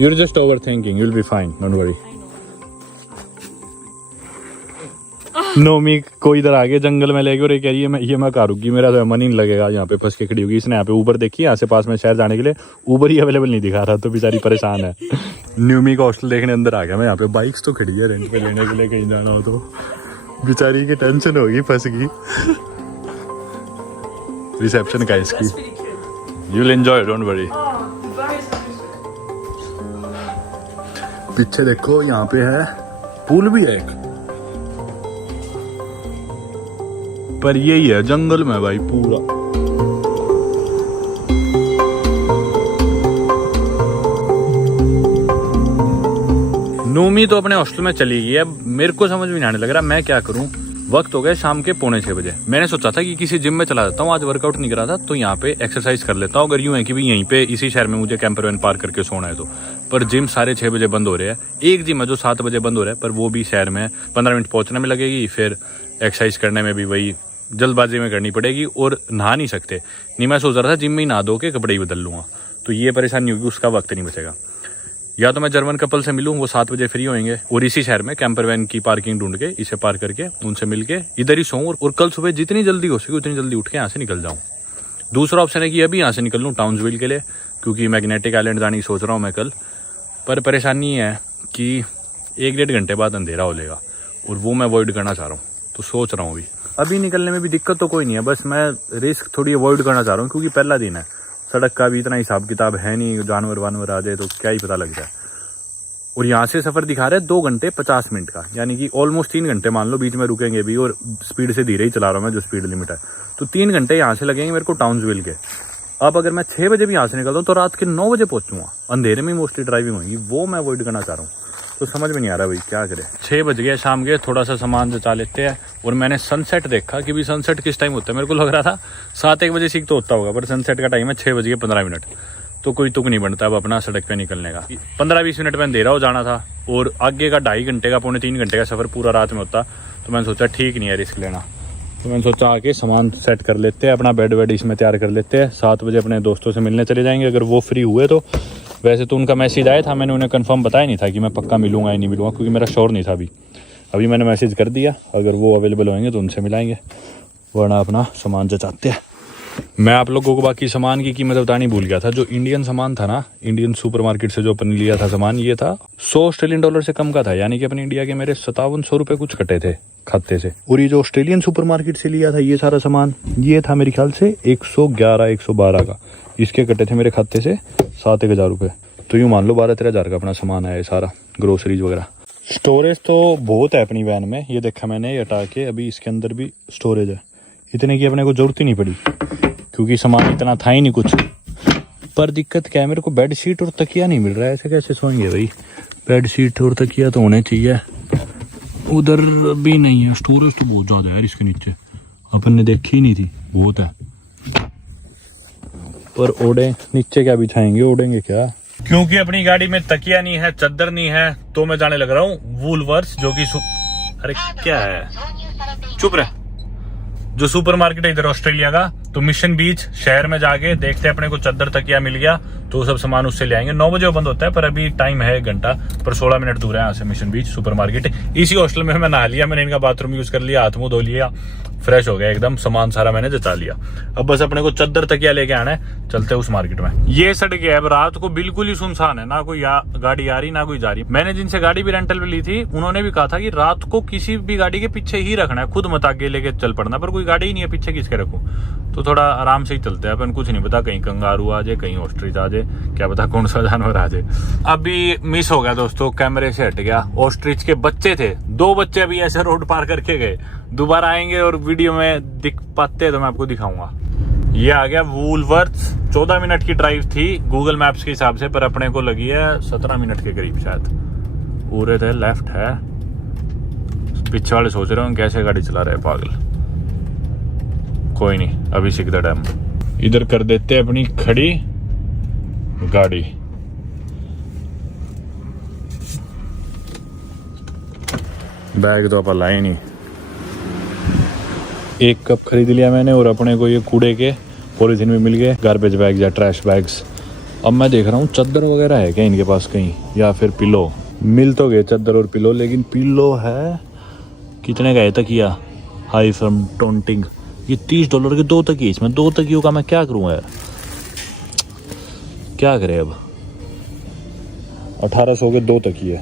You're just overthinking. You'll be fine. Don't worry. Nomi को इधर आगे जंगल में लेके और ये कह रही है ये मैं कार रुकी, मेरा तो मन ही नहीं लगेगा यहाँ पे फंस के खड़ी होगी। इसने यहाँ पे ऊबर देखी, यहाँ से पास में शहर जाने के लिए ऊबर ही अवेलेबल नहीं दिखा रहा, तो बेचारी परेशान है। न्यूमी का हॉस्टल देखने अंदर आ गया मैं। यहाँ पे बाइक्स तो खड़ी है रेंट पे लेने के लिए, कहीं जाना हो तो बेचारी की टेंशन होगी, फंस गई। रिसेप्शन का इसकी, That's pretty cute. You will enjoy, don't worry. Oh, the bar is पीछे देखो यहाँ पे है पूल भी है एक, पर यही है जंगल में भाई पूरा। नोमी तो अपने हॉस्टल में चली गई है। मेरे को समझ में नहीं आने लग रहा मैं क्या करूं। वक्त हो गया शाम के 5:45 बजे। मैंने सोचा था कि किसी जिम में चला जाता हूँ, आज वर्कआउट नहीं करा था तो यहाँ पे एक्सरसाइज कर लेता हूँ, अगर यूं है कि भी यहीं पे इसी शहर में मुझे कैंपर वैन पार्क करके सोना है तो। पर जिम 6:30 बजे बंद हो रहे हैं। एक जिम है जो 7 बजे बंद हो रहा है, पर वो भी शहर में 15 मिनट पहुंचने में लगेगी, फिर एक्सरसाइज करने में भी वही जल्दबाजी में करनी पड़ेगी, और नहा नहीं सकते। नहीं, मैं सोच रहा था जिम में ही नहा धो के कपड़े ही बदल लूँगा, तो ये परेशानी होगी, उसका वक्त नहीं बचेगा। या तो मैं जर्मन कपल से मिलूँ, वो 7 बजे फ्री होंगे, और इसी शहर में कैंपर वैन की पार्किंग ढूंढ के इसे पार्क करके उनसे मिल के इधर ही सोऊं, और कल सुबह जितनी जल्दी हो सके उतनी जल्दी उठ के यहाँ से निकल जाऊँ। दूसरा ऑप्शन है कि अभी यहाँ से निकल लूँ टाउन्सविल के लिए, क्योंकि मैग्नेटिक आइलैंड जाने की सोच रहा हूँ मैं कल। पर परेशानी है कि 1-1.5 घंटे बाद अंधेरा हो जाएगा, और वो मैं अवॉइड करना चाह रहा हूँ, तो सोच रहा हूँ अभी निकलने में भी दिक्कत तो कोई नहीं है, बस मैं रिस्क थोड़ी अवॉइड करना चाह रहा हूँ, क्योंकि पहला दिन है सड़क का भी इतना हिसाब किताब है नहीं, जानवर वानवर आ जाए तो क्या ही पता लग जाए। और यहाँ से सफ़र दिखा रहे हैं 2 घंटे 50 मिनट का, यानी कि ऑलमोस्ट 3 घंटे मान लो, बीच में रुकेंगे भी, और स्पीड से धीरे ही चला रहा हूँ मैं, जो स्पीड लिमिट है। तो 3 घंटे यहाँ से लगेंगे मेरे को टाउन्सविल के। अब अगर मैं 6 बजे भी यहाँ से निकलता हूँ तो रात के 9 बजे पहुँचूंगा, अंधेरे में मोस्टली ड्राइविंग होगी, वो मैं अवॉइड करना चाह रहा हूँ। तो समझ में नहीं आ रहा भाई क्या करें। 6 बज गए शाम के, थोड़ा सा सामान जचा लेते हैं। और मैंने सनसेट देखा कि भी सनसेट किस टाइम होता है, मेरे को लग रहा था 7-1 बजे सीख तो होता होगा, पर सनसेट का टाइम है 6 बज के 15 मिनट। तो कोई तुक नहीं बनता अब अपना सड़क पे निकलने का। 15-20 मिनट में अंधेरा हो जाना था, और आगे का 2.5 घंटे का 2.5-3 घंटे का सफ़र पूरा रात में होता। तो मैंने सोचा ठीक नहीं है रिस्क लेना, तो मैंने सोचा आके सामान सेट कर लेते हैं, अपना बेड वेड इसमें तैयार कर लेते हैं। 7 बजे अपने दोस्तों से मिलने चले जाएंगे, अगर वो फ्री हुए तो। वैसे तो उनका मैसेज आया था, मैंने उन्हें कंफर्म बताया नहीं था कि मैं पक्का मिलूंगा या नहीं मिलूंगा, क्योंकि मेरा श्योर नहीं था अभी मैंने मैसेज कर दिया, अगर वो अवेलेबल होंगे तो उनसे मिलाएंगे, वरना अपना सामान जचाते हैं। मैं आप लोगों को बाकी सामान की कीमत बतानी भूल गया था। जो इंडियन सामान था ना, इंडियन सुपरमार्केट से जो अपन लिया था सामान, ये था 100 ऑस्ट्रेलियन डॉलर से कम का था, यानी कि अपने इंडिया के मेरे 5700 रुपये कुछ कटे थे खाते से। और ये जो ऑस्ट्रेलियन सुपरमार्केट से लिया था ये सारा सामान, ये था मेरे ख्याल से 111-112 का, इसके कटे थे मेरे खाते से 7-1 हज़ार रुपये। तो यूँ मान लो 12-13 हज़ार का अपना सामान है ये सारा, ग्रोसरीज वगैरह। स्टोरेज तो बहुत है अपनी वैन में, ये देखा मैंने, ये हटा के अभी इसके अंदर भी स्टोरेज है। इतने की अपने को जरूरत ही नहीं पड़ी, क्योंकि सामान इतना था ही नहीं कुछ। पर दिक्कत क्या है, मेरे को बेड शीट और तकिया नहीं मिल रहा है। ऐसे कैसे सोएंगे भाई, बेड शीट और तकिया तो होने चाहिए। उधर भी नहीं है, स्टोरेज तो बहुत ज़्यादा है यार इसके नीचे, अपन ने देखी ही नहीं थी, बहुत है। पर ओढ़े नीचे क्या बिछाएंगे, ओढ़ेंगे क्या, क्योंकि अपनी गाड़ी में तकिया नहीं है, चद्दर नहीं है। तो मैं जाने लग रहा हूँ वूलवर्थ, जो कि अरे क्या है, चुप रहे, जो सुपरमार्केट है इधर ऑस्ट्रेलिया का। तो मिशन बीच शहर में जाके देखते हैं, अपने को चद्दर तकिया मिल गया तो सब सामान उससे ले आएंगे। 9 बजे बंद होता है, पर अभी टाइम है 1 घंटा, पर 16 मिनट दूर है यहाँ से मिशन बीच सुपरमार्केट। इसी हॉस्टल में मैं नहा लिया, मैंने इनका बाथरूम यूज कर लिया, हाथ मुंह धो लिया, फ्रेश हो गया एकदम, सामान सारा मैंने जचा लिया। अब बस अपने को चद्दर तकिया लेके आना है, चलते हैं उस मार्केट में। ये सड़क है, अब रात को बिल्कुल ही सुनसान है, ना कोई गाड़ी आ रही ना कोई जा रही। मैंने जिनसे गाड़ी भी रेंटल पे ली थी, उन्होंने भी कहा था कि रात को किसी भी गाड़ी के पीछे ही रखना है, खुद मत आगे लेके चल पड़ना। पर कोई गाड़ी ही नहीं है, पीछे किसके रखूं, तो थोड़ा आराम से ही चलते हैं। अपन कुछ नहीं पता, कहीं कंगारू आ जाए, कहीं ऑस्ट्रिच आ जाए, क्या पता कौन सा जानवर आ जाए। अभी मिस हो गया दोस्तों, कैमरे से हट गया। ऑस्ट्रिच के बच्चे थे, 2 बच्चे अभी ऐसे रोड पार करके गए, दोबारा आएंगे और वीडियो में दिख पाते तो मैं आपको दिखाऊंगा। ये आ गया वूलवर्थ। 14 मिनट की ड्राइव थी गूगल मैप्स के हिसाब से, पर अपने को लगी है 17 मिनट के करीब शायद। पूरे थे, लेफ्ट है। पीछे वाले सोच रहे हो कैसे गाड़ी चला रहे हैं पागल। कोई नहीं, अभी सीख द डैम। इधर कर देते हैं अपनी खड़ी गाड़ी। बैग तो अपन लाए नहीं। 1 कप खरीद लिया मैंने, और अपने को ये कूड़े के पॉलीथीन में मिल गए, गार्बेज बैग या ट्रैश बैग्स। अब मैं देख रहा हूँ चद्दर वगैरह है क्या इनके पास कहीं, या फिर पिलो। मिल तो गए चद्दर और पिलो, लेकिन पिलो है कितने का है तकिया, हाई फ्रॉम टोंटिंग, ये $30 के 2 तकिए। इसमें 2 तकियों का मैं क्या करूँ यार, क्या करें अब। 1800 के 2 तकिए,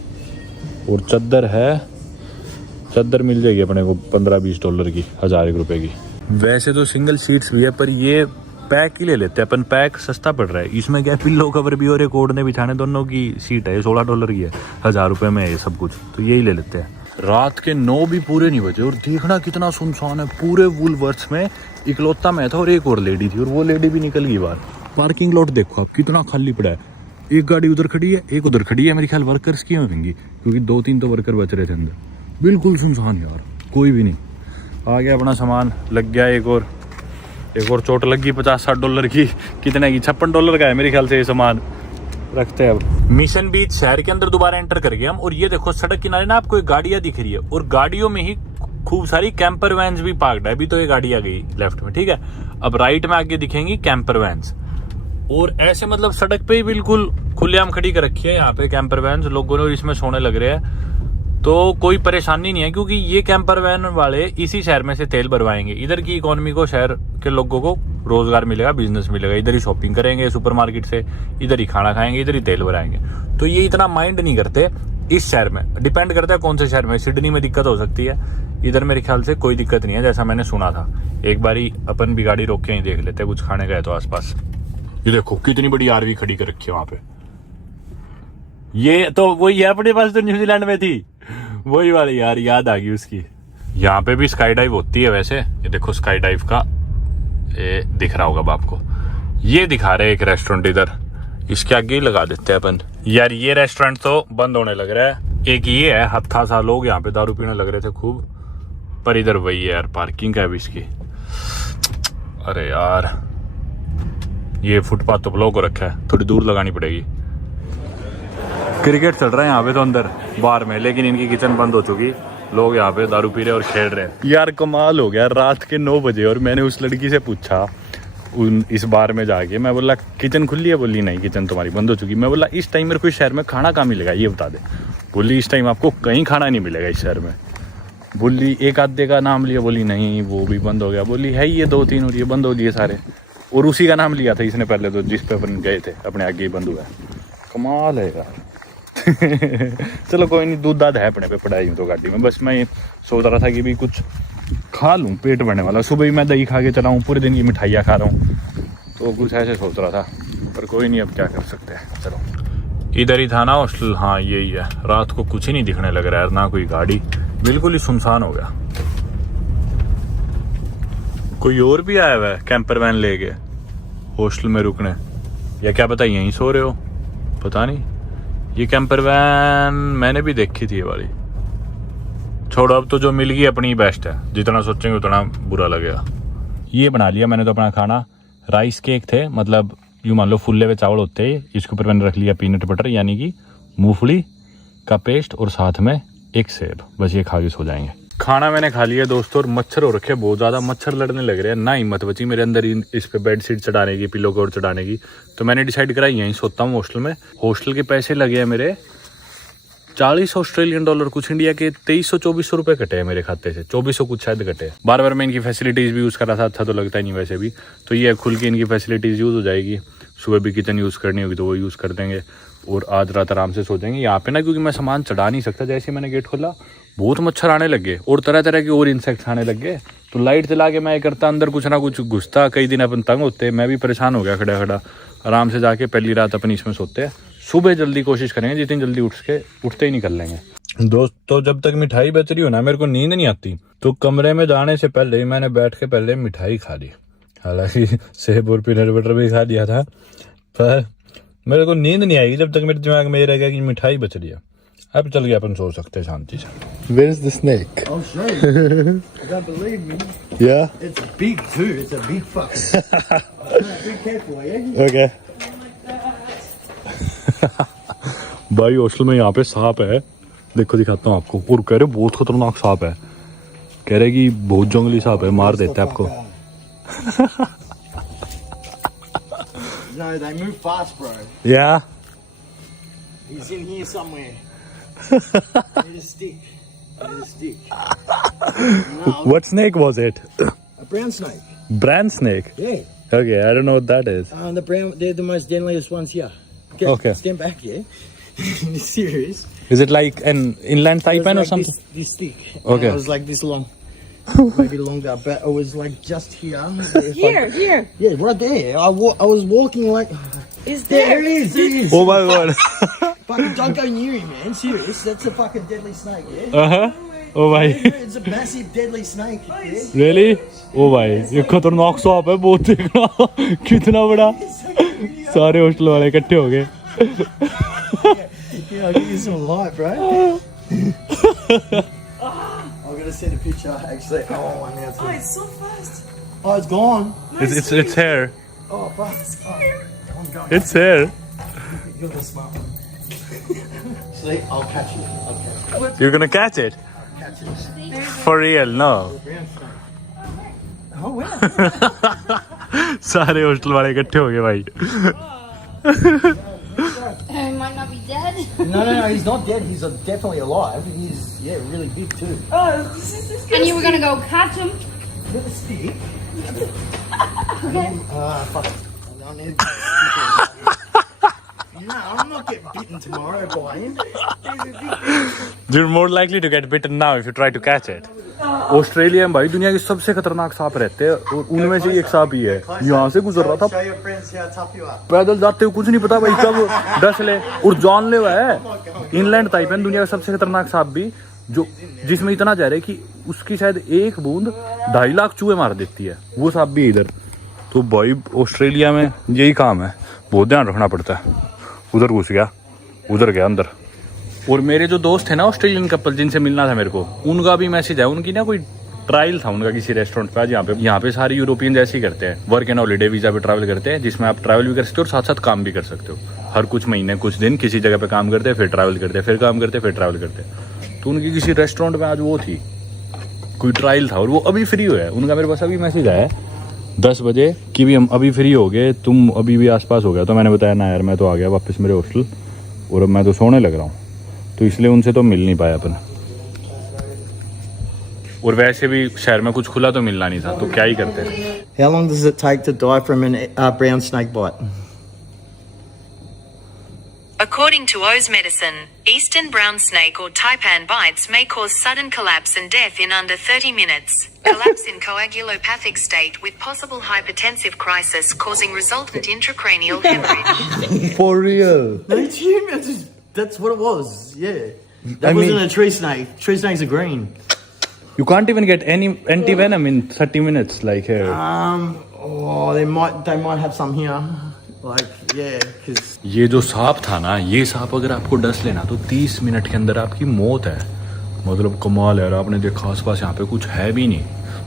और चद्दर है, चद्दर मिल जाएगी अपने को $15-20 की, 1001 रुपये की। वैसे तो सिंगल सीट्स भी है, पर ये पैक ही ले लेते हैं अपन, पैक सस्ता पड़ रहा है। इसमें क्या पिल्लो कवर भी और एक ओढ़ने बिछाने दोनों की सीट है, $16 की है, 1000 रुपये में है ये सब कुछ, तो यही ले लेते हैं। रात के 9 भी पूरे नहीं बजे, और देखना कितना सुनसान है। पूरे वूलवर्थ में इकलौता मैं था और एक और लेडी थी, और वो लेडी भी निकल गई बाहर। पार्किंग लॉट देखो आप कितना खाली पड़ा है, एक गाड़ी उधर खड़ी है, एक उधर खड़ी है, मेरे ख्याल वर्कर्स की होंगी, क्योंकि 2-3 तो वर्कर बच रहे थे अंदर। बिल्कुल सुनसान यार, कोई भी नहीं। आ गया अपना सामान, लग गया एक और चोट लग गई $50-60 की, कितने की, $56 का है मेरे ख्याल से ये सामान। रखते हैं अब। मिशन बीच शहर के अंदर दोबारा एंटर कर गए हम, और ये देखो सड़क किनारे ना आपको एक गाड़ियां दिख रही है, और गाड़ियों में ही खूब सारी कैंपर वैन्स भी पार्क्ड है। अभी तो ये गाड़ी आ गई लेफ्ट में, ठीक है। अब राइट में आगे दिखेंगी कैंपर वैन्स, और ऐसे मतलब सड़क पे ही बिल्कुल खुलेआम खड़ी कर रखी है यहाँ पे कैंपर वैन्स लोगों ने, और इसमें सोने लग रहे हैं। तो कोई परेशानी नहीं है, क्योंकि ये कैंपर वैन वाले इसी शहर में से तेल भरवाएंगे। इधर की इकोनॉमी को, शहर के लोगों को रोजगार मिलेगा, बिजनेस मिलेगा। इधर ही शॉपिंग करेंगे सुपरमार्केट से, इधर ही खाना खाएंगे, इधर ही तेल भराएंगे। तो ये इतना माइंड नहीं करते इस शहर में। डिपेंड करता है कौन से शहर में। सिडनी में दिक्कत हो सकती है, इधर मेरे ख्याल से कोई दिक्कत नहीं है, जैसा मैंने सुना था। एक बारी अपन भी गाड़ी रोक के ही देख लेते हैं, कुछ खाने का है तो आसपास। ये देखो कितनी बड़ी आरवी खड़ी कर रखी है वहां पे। ये तो वही है अपने पास तो न्यूजीलैंड में थी, वही वाली यार, याद आ गई उसकी। यहाँ पे भी स्काई डाइव होती है वैसे। ये देखो स्काई डाइव का ये दिख रहा होगा आपको। ये दिखा रहे एक रेस्टोरेंट इधर, इसके आगे ही लगा देते हैं अपन। यार ये रेस्टोरेंट तो बंद होने लग रहा है। एक ये है, हत्था सा लोग यहाँ पे दारू पीने लग रहे थे खूब, पर इधर वही है यार, पार्किंग है अभी इसकी। अरे यार ये फुटपाथ तो ब्लॉक हो रखा है, थोड़ी दूर लगानी पड़ेगी। क्रिकेट चल रहा है यहाँ पे तो अंदर बार में, लेकिन इनकी किचन बंद हो चुकी, लोग यहाँ पे दारू पी रहे और खेल रहे हैं। यार कमाल हो गया, रात के 9 बजे और मैंने उस लड़की से पूछा इस बार में जाके, मैं बोला किचन खुली है? बोली नहीं किचन तुम्हारी बंद हो चुकी। मैं बोला इस टाइम मेरे को शहर में खाना कहाँ मिलेगा ये बता दे। बोली इस टाइम आपको कहीं खाना नहीं मिलेगा इस शहर में। बोली एक आधे का नाम लिया, बोली नहीं वो भी बंद हो गया। बोली है ये 2-3 और ये बंद हो गए सारे, और उसी का नाम लिया था इसने पहले तो, जिस पे अपन गए थे अपने आगे ही बंद हुआ। कमाल है यार। चलो कोई नहीं, दूध दाद है अपने पे पड़ा ही तो गाड़ी में। बस मैं सोच रहा था कि भी कुछ खा लूँ, पेट भरने वाला। सुबह ही मैं दही खा के चला हूँ, पूरे दिन की मिठाइयाँ खा रहा हूँ, तो कुछ ऐसे सोच रहा था, पर कोई नहीं, अब क्या कर सकते हैं। चलो इधर ही था ना हॉस्टल, हाँ यही है। रात को कुछ ही नहीं दिखने लग रहा है, ना कोई गाड़ी, बिल्कुल ही सुनसान हो गया। कोई और भी आया हुआ है कैंपर वैन लेके हॉस्टल में रुकने, या क्या पता यहीं सो रहे हो, पता नहीं। ये कैंपर वैन मैंने भी देखी थी ये वाली। छोड़ो, अब तो जो मिल गई अपनी बेस्ट है, जितना सोचेंगे उतना बुरा लगेगा। ये बना लिया मैंने तो अपना खाना। राइस केक थे, मतलब यूँ मान लो फुल्ले हुए चावल होते हैं, इसके ऊपर मैंने रख लिया पीनट बटर यानी कि मूंगफली का पेस्ट, और साथ में एक सेब। बस ये खा के सो जाएंगे। खाना मैंने खा लिया दोस्तों, और मच्छर हो रखे बहुत ज़्यादा, मच्छर लड़ने लग रहे हैं। ना हिम्मत बची मेरे अंदर इस पे बेड शीट चढ़ाने की, पिलो कवर चढ़ाने की, तो मैंने डिसाइड करा यहीं सोता हूँ हॉस्टल में। हॉस्टल के पैसे लगे हैं मेरे 40 ऑस्ट्रेलियन डॉलर, कुछ इंडिया के 2300-2400 रुपये कटे हैं मेरे खाते से, 2400 कुछ शायद कटे हैं। बार बार मैं इनकी फैसिलिटीज़ भी यूज़ कर रहा था, अच्छा तो लगता ही नहीं वैसे भी। तो ये खुल के इनकी फैसिलिटीज़ यूज़ हो जाएगी। सुबह भी किचन यूज़ करनी होगी तो वो यूज़ कर देंगे, और आज रात आराम से सो जाएंगे यहाँ पे ना, क्योंकि मैं सामान चढ़ा नहीं सकता। जैसे ही मैंने गेट खोला बहुत मच्छर आने लगे और तरह तरह के और इंसेक्ट्स आने लगे। तो लाइट जला के मैं करता, अंदर कुछ ना कुछ घुसता। कई दिन अपन तंग होते, मैं भी परेशान हो गया खड़ा खड़ा। आराम से जाके पहली रात अपनी इसमें सोते हैं। सुबह जल्दी कोशिश करेंगे, जितनी जल्दी उठते ही निकल लेंगे। दोस्तों जब तक मिठाई बच रही हो ना, मेरे को नींद नहीं आती, तो कमरे में जाने से पहले ही मैंने बैठ के पहले मिठाई खा ली। हालांकि सेब और पीनट बटर भी खा लिया था, पर मेरे को नींद नहीं आएगी जब तक मेरे दिमाग में ये रहेगा कि मिठाई बच रही है। अब चल गया, अपन सो सकते हैं शांति से। Where's the snake? I'll show you. Don't believe me. Yeah? It's big too. It's a big fucker. Be careful, yeah? Okay. भाई हॉस्टल में यहाँ पे सांप है, देखो दिखाता हूँ आपको। और कह रहे बहुत खतरनाक सांप है, कह रहे कि बहुत जंगली सांप है, मार देता है आपको। No, they move fast, bro. Yeah. He's in here somewhere. Need a stick. Need a stick. No, What snake was it? a brown snake. Brand snake. Yeah. Okay, I don't know what that is. The brown, they're the most deadliest ones here. Okay. Stand back, yeah? You're serious? Is it like an inland It was taipan or like something? This thick. Okay. It was like this long. Maybe longer, but it was like just here. Here. Yeah, right there. I was walking like... Is there? There it is, there it is. Oh my god. Fucking don't go near him, man. Serious. That's a fucking deadly snake, yeah? Uh-huh. Oh भाई. It's a massive deadly snake, yeah? Really? Oh भाई, ये खतरनाक सांप है बहुत, देखना कितना बड़ा। सारे हॉस्टल वाले इकट्ठे हो गए। Yeah, I'll give you some light, bro. I'm gonna send a picture, actually. I want one now too. It's so fast. Oh, it's gone. It's here. Oh, fuck. Oh, I'm going. It's here. You're the smart one. See, I'll catch you. I'll catch you. You're gonna catch it? Catch it. For real? No. Brown snake. Oh, wow. सारे हॉस्टल वाले इकट्ठे हो गए भाई। He might not be dead. No, he's not dead. He's definitely alive. He's, really big too. Oh, this is And you were gonna go catch him. With a stick. Okay. Fuck. I need No, I'm not getting bitten tomorrow by him. He's a big You're more likely to get bitten now if you try to catch it. Australia में भाई दुनिया के सबसे खतरनाक सांप रहते हैं और उनमें से एक सांप ही है। यहाँ से गुजर रहा था, Show your friends how tough you are. पैदल जाते हुए कुछ नहीं पता भाई कब डस ले और जानलेवा है। इनलैंड टाइपन दुनिया का सबसे खतरनाक सांप भी, जो जिसमें इतना जहर है कि उसकी शायद एक बूंद 2.5 लाख चूहे मार देती है। वो सांप भी इधर। तो भाई ऑस्ट्रेलिया में यही काम है, बहुत ध्यान रखना पड़ता है। उधर घुस गया, उधर गया अंदर। और मेरे जो दोस्त है ना ऑस्ट्रेलियन कपल जिनसे मिलना था मेरे को, उनका भी मैसेज है। उनकी ना कोई ट्रायल था उनका किसी रेस्टोरेंट पे। आज यहाँ पे सारे यूरोपियन जैसे ही करते हैं, वर्क एंड हॉलीडे वीजा पे ट्रैवल करते हैं, जिसमें आप ट्रैवल भी कर सकते हो और साथ साथ काम भी कर सकते हो। हर कुछ महीने कुछ दिन किसी जगह पे काम करते हैं, फिर ट्रैवल करते हैं, फिर काम करते हैं, फिर ट्रैवल करते हैं। तो उनकी किसी रेस्टोरेंट में आज वो थी, कोई ट्रायल था और वो अभी फ्री हुआ है। उनका मेरे पास अभी मैसेज आया 10 बजे कि भी हम अभी फ्री हो गए, तुम अभी भी आसपास हो गया। तो मैंने बताया ना यार मैं तो आ गया वापस मेरे हॉस्टल और अब मैं तो सोने लग रहा हूँ, तो इसलिए उनसे तो मिल नहीं पाया अपन। और वैसे भी शहर में कुछ खुला तो मिलना नहीं था, तो क्या ही करते। How long does it take to die from a brown snake bite? According to Oz Medicine, eastern brown snake or taipan bites may cause sudden collapse and death in under 30 minutes. Collapse in coagulopathic state with possible hypertensive crisis causing resultant intracranial hemorrhage. For real? No, it's human. That's what it was. Yeah. That wasn't a tree snake. Tree snakes are green. You can't even get any anti-venom in 30 minutes like here. They might have some here. Like, yeah, because ये जो सांप था ना, ये सांप अगर आपको डस लेना तो 30 मिनट के अंदर आपकी मौत है। मतलब कमाल है। आपने देखा आसपास यहाँ पे कुछ है भी नहीं,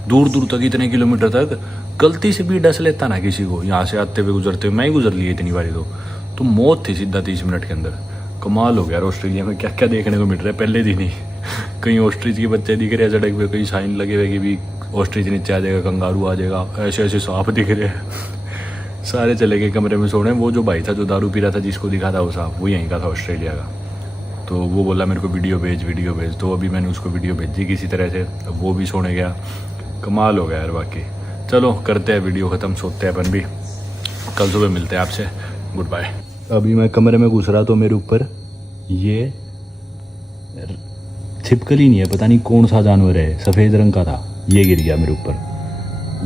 दूर दूर तक इतने किलोमीटर तक गलती से भी डस लेता ना किसी को, यहाँ से आते हुए गुजरते हुए, मैं ही गुजर लिए इतनी बारी तो मौत थी सीधा 30 मिनट के अंदर। कमाल हो गया। ऑस्ट्रेलिया में क्या क्या देखने को मिल रहा है पहले दिन ही। कहीं ऑस्ट्रिच के बच्चे दिख रहे हैं सड़क पे, कहीं साइन लगे हुए कि भी ऑस्ट्रिच नीचे आ जाएगा, कंगारू आ जाएगा, ऐसे ऐसे सांप दिख रहे हैं। सारे चले गए कमरे में सोने। वो जो भाई था जो दारू पी रहा था, जिसको दिखा था वो सांप, वो यहीं का था ऑस्ट्रेलिया का। तो वो बोला मेरे को वीडियो भेज। तो अभी मैंने उसको वीडियो भेजी किसी तरह से, अब वो भी सोने गया। कमाल हो गया यार बाकी। चलो करते हैं वीडियो ख़त्म, सोते हैं अपन भी, कल सुबह मिलते हैं आपसे। Goodbye. अभी मैं कमरे में घुस रहा तो मेरे ऊपर ये छिपकली नहीं है, पता नहीं कौन सा जानवर है, सफ़ेद रंग का था, ये गिर गया मेरे ऊपर।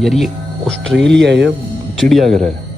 यार ये ऑस्ट्रेलिया है, चिड़ियाघर है।